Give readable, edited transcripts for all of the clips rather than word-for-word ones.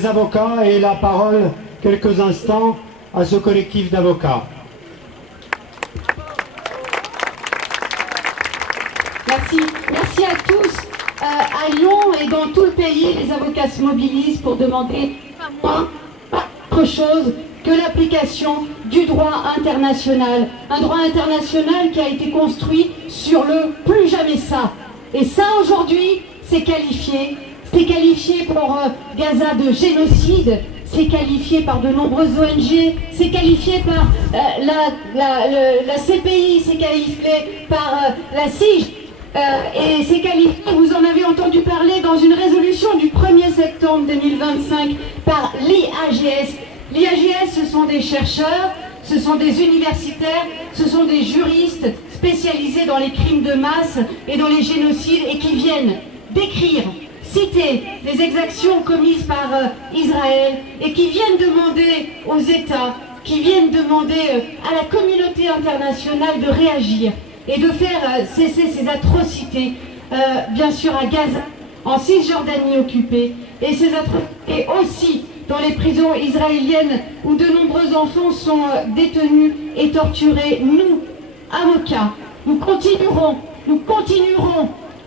des avocats et la parole quelques instants à ce collectif d'avocats. Merci à tous. À Lyon et dans tout le pays, les avocats se mobilisent pour demander pas autre chose que l'application du droit international. Un droit international qui a été construit sur le plus jamais ça. Et ça, aujourd'hui, c'est qualifié. C'est qualifié pour Gaza de génocide. C'est qualifié par de nombreuses ONG. C'est qualifié par la CPI. C'est qualifié par la CIJ. Et c'est qualifié, vous en avez entendu parler dans une résolution du 1er septembre 2025 par l'IAGS. L'IAGS, ce sont des chercheurs, ce sont des universitaires, ce sont des juristes spécialisés dans les crimes de masse et dans les génocides et qui viennent décrire, citer les exactions commises par Israël et qui viennent demander aux États, qui viennent demander à la communauté internationale de réagir et de faire cesser ces atrocités, bien sûr à Gaza, en Cisjordanie occupée, et ces atrocités aussi dans les prisons israéliennes où de nombreux enfants sont détenus et torturés. Nous, avocats, nous continuerons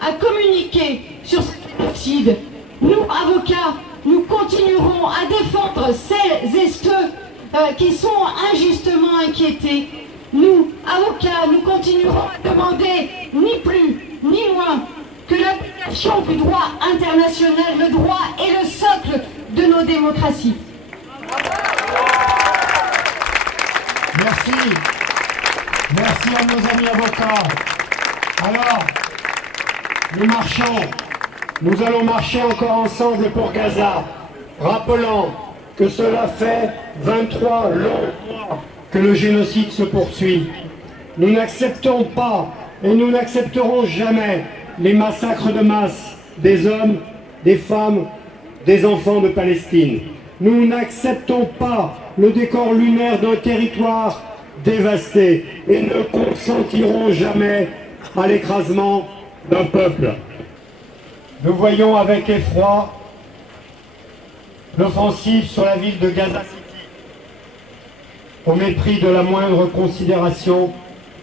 à communiquer sur ce génocide. Nous, avocats, nous continuerons à défendre celles et ceux qui sont injustement inquiétés. Nous, avocats, nous continuerons à demander ni plus ni moins que l'application du droit international. Le droit est le socle de nos démocraties. Merci. Merci à nos amis avocats. Alors, nous allons marcher encore ensemble pour Gaza, rappelant que cela fait 23 longs mois que le génocide se poursuit. Nous n'acceptons pas et nous n'accepterons jamais les massacres de masse des hommes, des femmes, des enfants de Palestine. Nous n'acceptons pas le décor lunaire d'un territoire dévasté et ne consentirons jamais à l'écrasement d'un peuple. Nous voyons avec effroi l'offensive sur la ville de Gaza City, au mépris de la moindre considération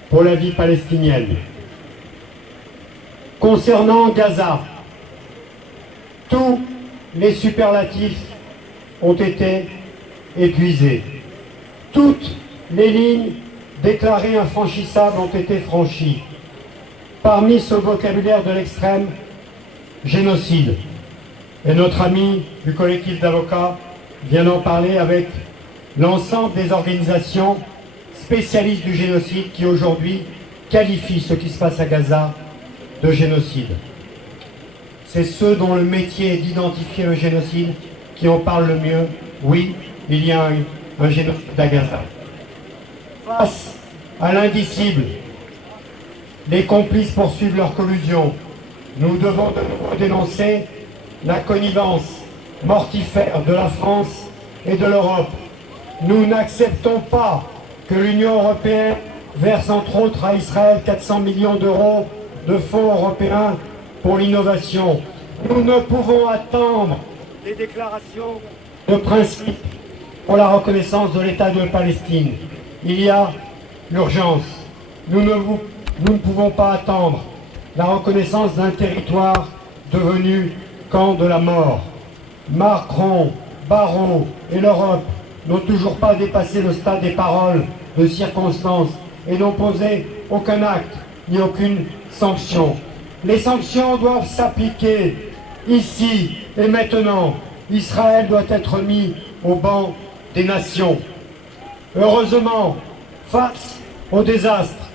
pour la vie palestinienne. Concernant Gaza, tous les superlatifs ont été épuisés. Toutes les lignes déclarées infranchissables ont été franchies. Parmi ce vocabulaire de l'extrême, génocide. Et notre ami du collectif d'avocats vient d'en parler avec l'ensemble des organisations spécialistes du génocide qui aujourd'hui qualifient ce qui se passe à Gaza de génocide. C'est ceux dont le métier est d'identifier le génocide qui en parlent le mieux. Oui, il y a un génocide à Gaza. Face à l'indicible, les complices poursuivent leur collusion. Nous devons de nouveau dénoncer la connivence mortifère de la France et de l'Europe. Nous n'acceptons pas que l'Union européenne verse entre autres à Israël 400 millions d'euros de fonds européens pour l'innovation. Nous ne pouvons attendre des déclarations de principe pour la reconnaissance de l'État de Palestine. Il y a urgence. Nous ne pouvons pas attendre la reconnaissance d'un territoire devenu camp de la mort. Macron, Barrot et l'Europe n'ont toujours pas dépassé le stade des paroles de circonstance et n'ont posé aucun acte ni aucune sanction. Les sanctions doivent s'appliquer ici et maintenant. Israël doit être mis au banc des nations. Heureusement, face au désastre,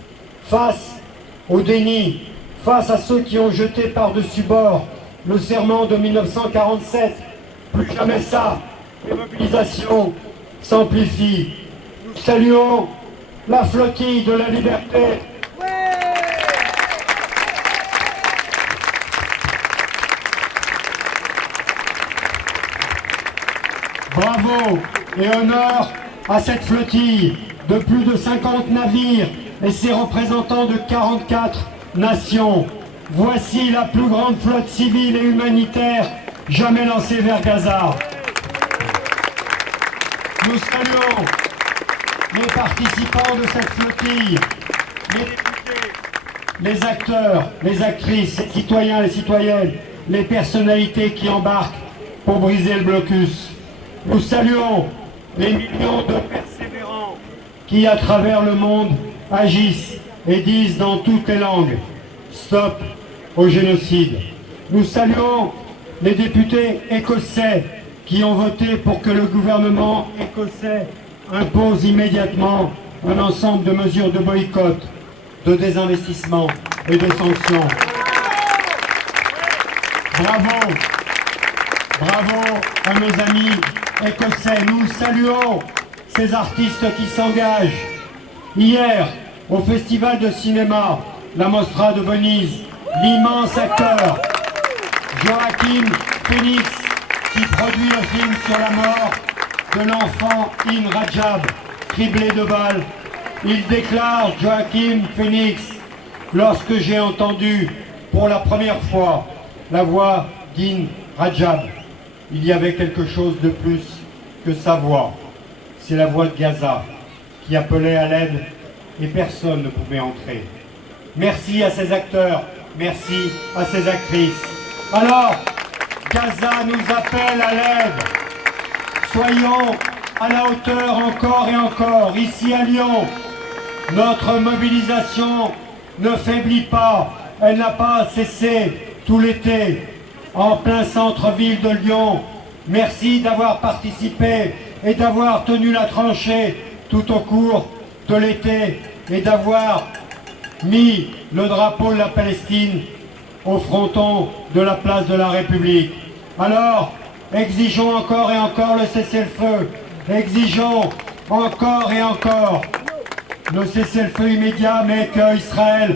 face au déni, face à ceux qui ont jeté par-dessus bord le serment de 1947, plus jamais ça, les mobilisations s'amplifient. Nous saluons la flottille de la liberté. Bravo et honneur à cette flottille de plus de 50 navires et ses représentants de 44 nations. Voici la plus grande flotte civile et humanitaire jamais lancée vers Gaza. Nous saluons les participants de cette flottille, les députés, les acteurs, les actrices, les citoyens, les citoyennes, les personnalités qui embarquent pour briser le blocus. Nous saluons les millions de persévérants qui, à travers le monde, agissent et disent dans toutes les langues « Stop au génocide ». Nous saluons les députés écossais qui ont voté pour que le gouvernement écossais impose immédiatement un ensemble de mesures de boycott, de désinvestissement et de sanctions. Bravo, bravo à nos amis écossais. Nous saluons ces artistes qui s'engagent. Hier, au Festival de cinéma, la Mostra de Venise, l'immense acteur Joaquin Phoenix, qui produit le film sur la mort de l'enfant In Rajab, criblé de balles. Il déclare, Joaquin Phoenix, lorsque j'ai entendu pour la première fois la voix d'In Rajab, il y avait quelque chose de plus que sa voix. C'est la voix de Gaza qui appelait à l'aide et personne ne pouvait entrer. Merci à ces acteurs, merci à ces actrices. Alors, Gaza nous appelle à l'aide. Soyons à la hauteur encore et encore. Ici à Lyon, notre mobilisation ne faiblit pas. Elle n'a pas cessé tout l'été en plein centre-ville de Lyon. Merci d'avoir participé et d'avoir tenu la tranchée tout au cours de l'été et d'avoir mis le drapeau de la Palestine au fronton de la place de la République. Alors, exigeons encore et encore le cessez-le-feu. Exigeons encore et encore le cessez-le-feu immédiat, mais qu'Israël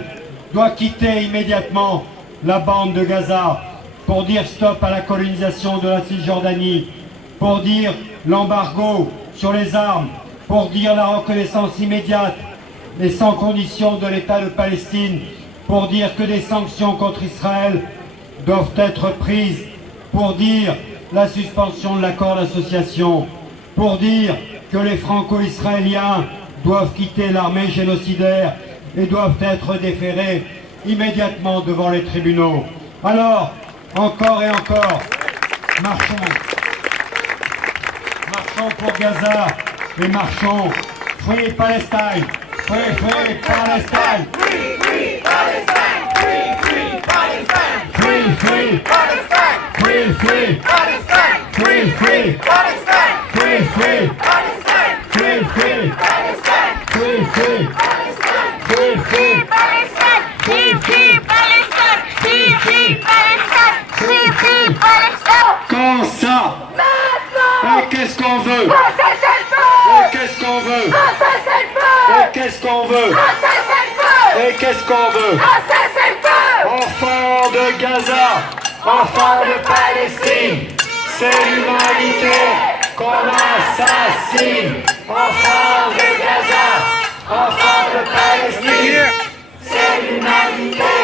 doit quitter immédiatement la bande de Gaza pour dire stop à la colonisation de la Cisjordanie, pour dire l'embargo sur les armes, pour dire la reconnaissance immédiate et sans condition de l'État de Palestine, pour dire que des sanctions contre Israël doivent être prises, pour dire la suspension de l'accord d'association, pour dire que les franco-israéliens doivent quitter l'armée génocidaire et doivent être déférés immédiatement devant les tribunaux. Alors, encore et encore, marchons. Marchons pour Gaza et marchons. Free Palestine! Free, free Palestine! Free, free Palestine! Free, free Palestine! Free, free Palestine! Free, free Palestine! Free, free Palestine! Free, free Palestine! Free, free Palestine! Free, free Palestine! Free, free Palestine! Free, free Palestine! Free, free Palestine! Free, free Palestine! Quand ça? Maintenant! Et qu'est-ce qu'on veut? Un cessez-le-feu! Et qu'est-ce qu'on veut? Un cessez-le-feu! Et qu'est-ce qu'on veut? Un cessez-le-feu! Et qu'est-ce qu'on veut? Un cessez-le-feu! Enfants de Gaza, enfants de Palestine, c'est l'humanité qu'on assassine. Enfants de Gaza, enfants de Palestine, c'est l'humanité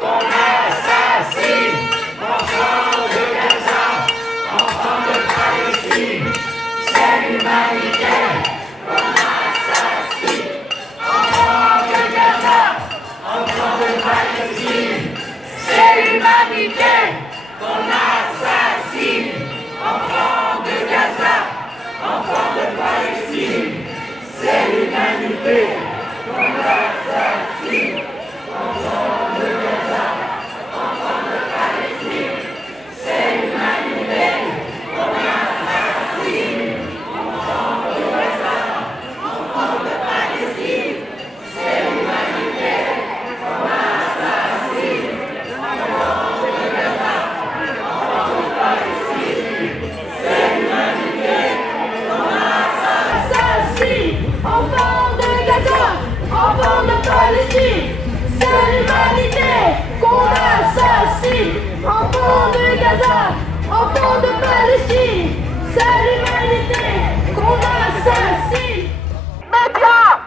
qu'on assassine. Enfants de Gaza, enfants de Palestine, c'est l'humanité qu'on assassine. Enfants de Gaza, enfants de Palestine, c'est l'humanité qu'on assassine. Enfants de Gaza, enfants de Palestine, c'est l'humanité qu'on assassine. Enfants de Gaza, enfants de Palestine, c'est l'humanité qu'on assassine. Enfants de Gaza, enfants de Palestine, c'est l'humanité qu'on assassine. Enfants de Gaza, enfants de Palestine, c'est l'humanité qu'on assassine. Enfants de Gaza, enfants de Palestine, c'est l'humanité qu'on assassine. Enfants de Gaza, enfants de Palestine, c'est l'humanité qu'on assassine. Médias!